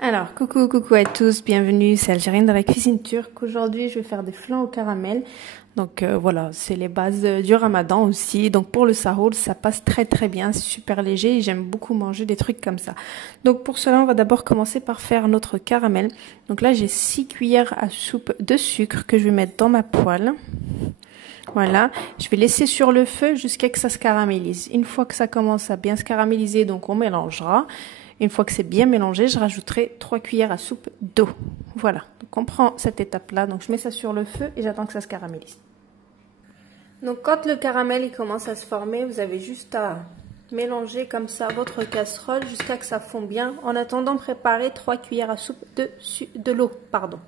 Alors, coucou à tous, bienvenue, c'est Algérienne dans la cuisine turque. Aujourd'hui, je vais faire des flancs au caramel. Donc voilà, c'est les bases du ramadan aussi. Donc pour le sahour, ça passe très bien, c'est super léger et j'aime beaucoup manger des trucs comme ça. Donc pour cela, on va d'abord commencer par faire notre caramel. Donc là, j'ai 6 cuillères à soupe de sucre que je vais mettre dans ma poêle. Voilà, je vais laisser sur le feu jusqu'à que ça se caramélise. Une fois que ça commence à bien se caraméliser, donc on mélangera. Une fois que c'est bien mélangé, je rajouterai 3 cuillères à soupe d'eau. Voilà, donc on prend cette étape-là. Donc je mets ça sur le feu et j'attends que ça se caramélise. Donc quand le caramel il commence à se former, vous avez juste à mélanger comme ça votre casserole jusqu'à que ça fonde bien. En attendant, préparez 3 cuillères à soupe de l'eau, pardon.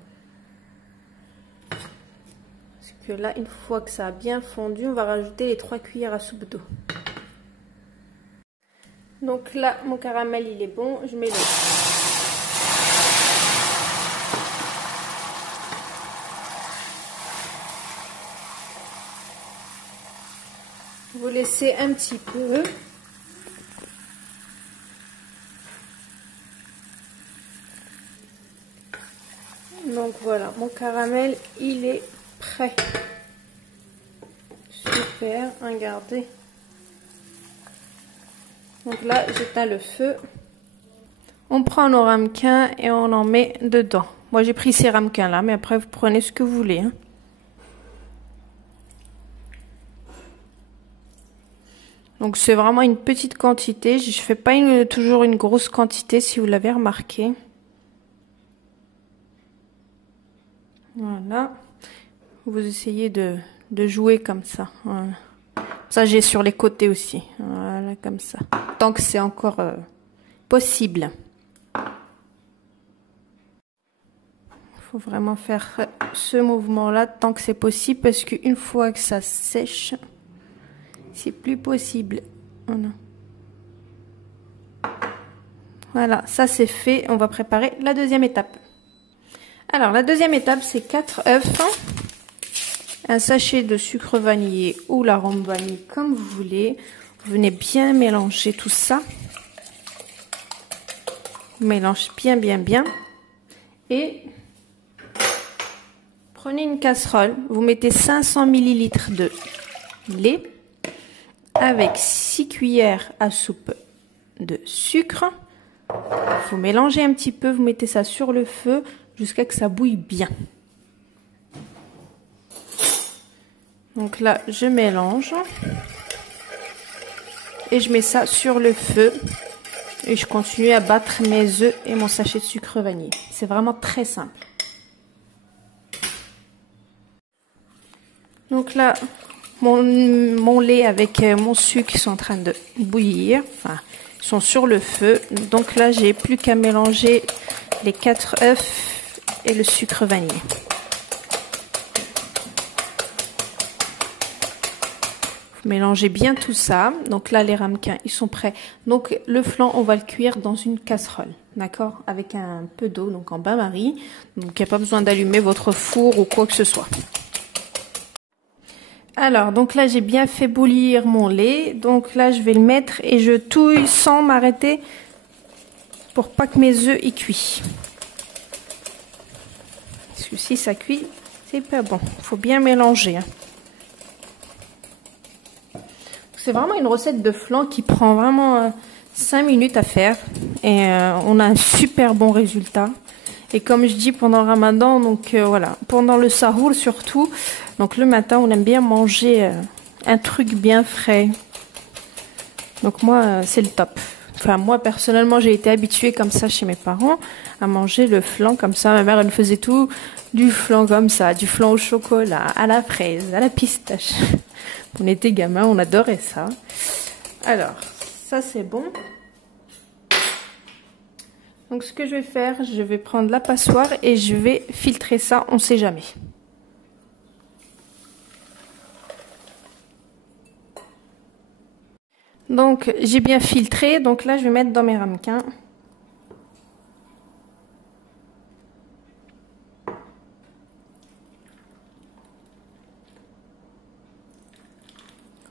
Parce que là, une fois que ça a bien fondu, on va rajouter les 3 cuillères à soupe d'eau. Donc là, mon caramel, il est bon. Je mets l'eau. Vous laissez un petit peu. Donc voilà, mon caramel, il est prêt. Super, regardez. Donc là, j'éteins le feu. On prend nos ramequins et on en met dedans. Moi, j'ai pris ces ramequins là, mais après, vous prenez ce que vous voulez. Hein. Donc, c'est vraiment une petite quantité. Je ne fais pas toujours une grosse quantité, si vous l'avez remarqué. Voilà. Vous essayez de jouer comme ça. Voilà. Ça, j'ai sur les côtés aussi. Voilà, comme ça. Tant que c'est encore possible. Il faut vraiment faire ce mouvement-là tant que c'est possible parce qu'une fois que ça sèche, c'est plus possible. Voilà. Voilà, ça c'est fait. On va préparer la deuxième étape. Alors, la deuxième étape, c'est 4 œufs, un sachet de sucre vanillé ou l'arôme vanille, comme vous voulez. Vous venez bien mélanger tout ça. On mélange bien. Et prenez une casserole. Vous mettez 500 ml de lait avec 6 cuillères à soupe de sucre. Vous mélangez un petit peu. Vous mettez ça sur le feu jusqu'à que ça bouille bien. Donc là, je mélange. Et je mets ça sur le feu. Et je continue à battre mes œufs et mon sachet de sucre vanillé. C'est vraiment très simple. Donc là, mon lait avec mon sucre sont en train de bouillir. Enfin, ils sont sur le feu. Donc là, j'ai plus qu'à mélanger les 4 œufs et le sucre vanillé. Mélangez bien tout ça. Donc là, les ramequins, ils sont prêts. Donc le flan, on va le cuire dans une casserole, d'accord? Avec un peu d'eau, donc en bain-marie. Donc il n'y a pas besoin d'allumer votre four ou quoi que ce soit. Alors, donc là, j'ai bien fait bouillir mon lait. Donc là, je vais le mettre et je touille sans m'arrêter pour pas que mes œufs y cuisent. Parce que si ça cuit, c'est pas bon. Il faut bien mélanger. Hein. C'est vraiment une recette de flan qui prend vraiment 5 minutes à faire et on a un super bon résultat. Et comme je dis pendant le ramadan, donc voilà, pendant le sahour surtout, donc le matin on aime bien manger un truc bien frais. Donc moi c'est le top. Enfin moi personnellement j'ai été habituée comme ça chez mes parents à manger le flan comme ça. Ma mère elle faisait tout du flan comme ça, du flan au chocolat, à la fraise, à la pistache. On était gamins, on adorait ça. Alors, ça c'est bon. Donc ce que je vais faire, je vais prendre la passoire et je vais filtrer ça, on ne sait jamais. Donc j'ai bien filtré, donc là je vais mettre dans mes ramequins.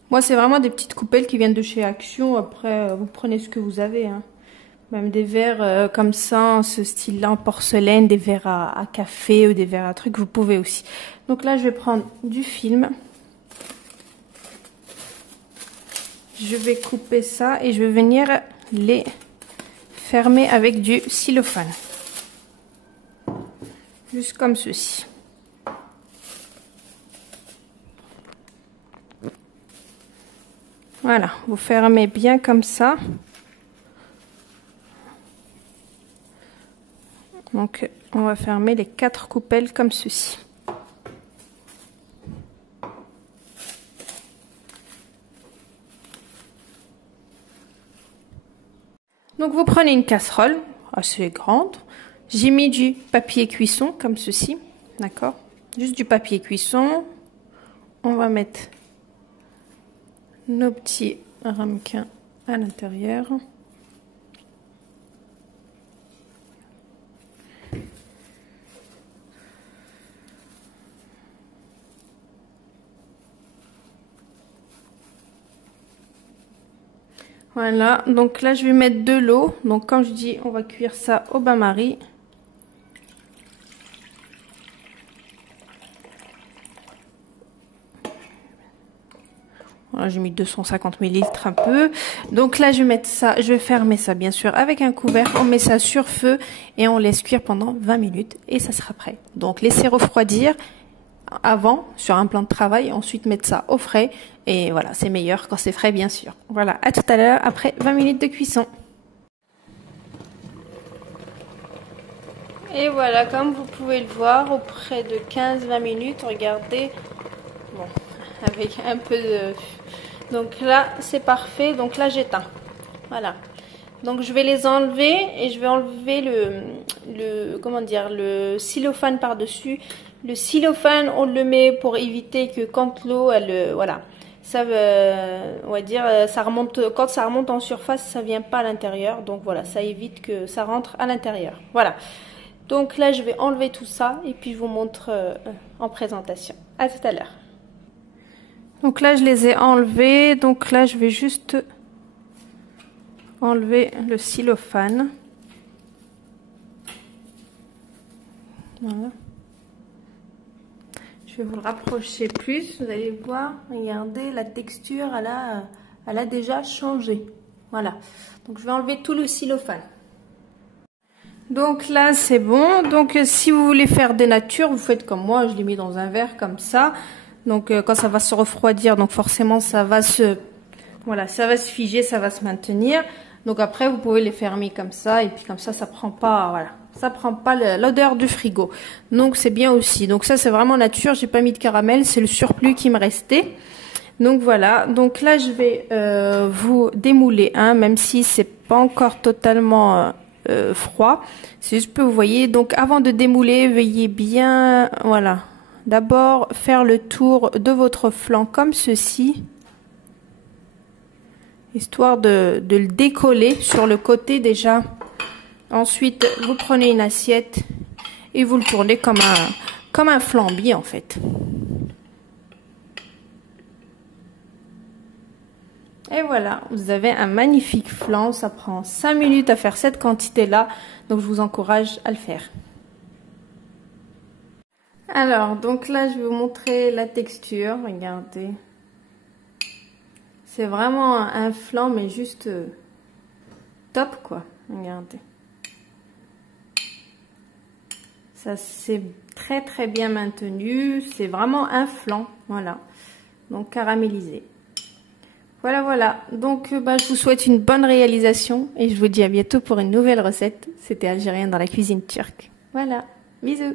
Moi, c'est vraiment des petites coupelles qui viennent de chez Action. Après, vous prenez ce que vous avez. Hein. Même des verres comme ça, ce style-là en porcelaine, des verres à café ou des verres à trucs, vous pouvez aussi. Donc là, je vais prendre du film. Je vais couper ça et je vais venir les fermer avec du cellophane. Juste comme ceci. Voilà, vous fermez bien comme ça. Donc, on va fermer les 4 coupelles comme ceci. Donc, vous prenez une casserole assez grande. J'ai mis du papier cuisson comme ceci, d'accord? Juste du papier cuisson. On va mettre nos petits ramequins à l'intérieur. Voilà, donc là je vais mettre de l'eau. Donc comme je dis, on va cuire ça au bain-marie. Voilà, j'ai mis 250 ml un peu. Donc là je vais mettre ça, je vais fermer ça bien sûr avec un couvercle. On met ça sur feu et on laisse cuire pendant 20 minutes et ça sera prêt. Donc laissez refroidir avant sur un plan de travail, ensuite mettre ça au frais et voilà, c'est meilleur quand c'est frais bien sûr. Voilà, à tout à l'heure après 20 minutes de cuisson. Et voilà, comme vous pouvez le voir, auprès de 15-20 minutes, regardez, bon, avec un peu de... Donc là, c'est parfait, donc là j'éteins. Voilà. Donc je vais les enlever et je vais enlever comment dire, le cellophane par-dessus. Le cellophane, on le met pour éviter que quand l'eau, elle, voilà, ça, on va dire, ça remonte, quand ça remonte en surface, ça vient pas à l'intérieur. Donc voilà, ça évite que ça rentre à l'intérieur. Voilà. Donc là, je vais enlever tout ça et puis je vous montre en présentation. À tout à l'heure. Donc là, je les ai enlevés. Donc là, je vais juste enlever le cellophane. Voilà. Je vais vous le rapprocher plus, vous allez voir, regardez, la texture, elle a déjà changé. Voilà, donc je vais enlever tout le cellophane. Donc là, c'est bon. Donc si vous voulez faire des natures, vous faites comme moi, je l'ai mis dans un verre comme ça. Donc quand ça va se refroidir, donc forcément ça va se... Voilà, ça va se figer, ça va se maintenir. Donc après, vous pouvez les fermer comme ça et puis comme ça prend pas, voilà. Ça prend pas l'odeur du frigo. Donc c'est bien aussi. Donc ça c'est vraiment nature. J'ai pas mis de caramel, c'est le surplus qui me restait. Donc voilà. Donc là je vais vous démouler, hein, même si c'est pas encore totalement froid. C'est juste que vous voyez. Donc avant de démouler, veuillez bien, voilà. D'abord faire le tour de votre flanc comme ceci, histoire de le décoller sur le côté déjà. Ensuite, vous prenez une assiette et vous le tournez comme un flambi en fait. Et voilà, vous avez un magnifique flan. Ça prend 5 minutes à faire cette quantité-là, donc je vous encourage à le faire. Alors, donc là, je vais vous montrer la texture. Regardez. C'est vraiment un flan, mais juste top quoi. Regardez. Ça c'est très très bien maintenu, c'est vraiment un flan, voilà, donc caramélisé. Voilà, donc je vous souhaite une bonne réalisation et je vous dis à bientôt pour une nouvelle recette. C'était Algérienne dans la cuisine turque. Voilà, bisous.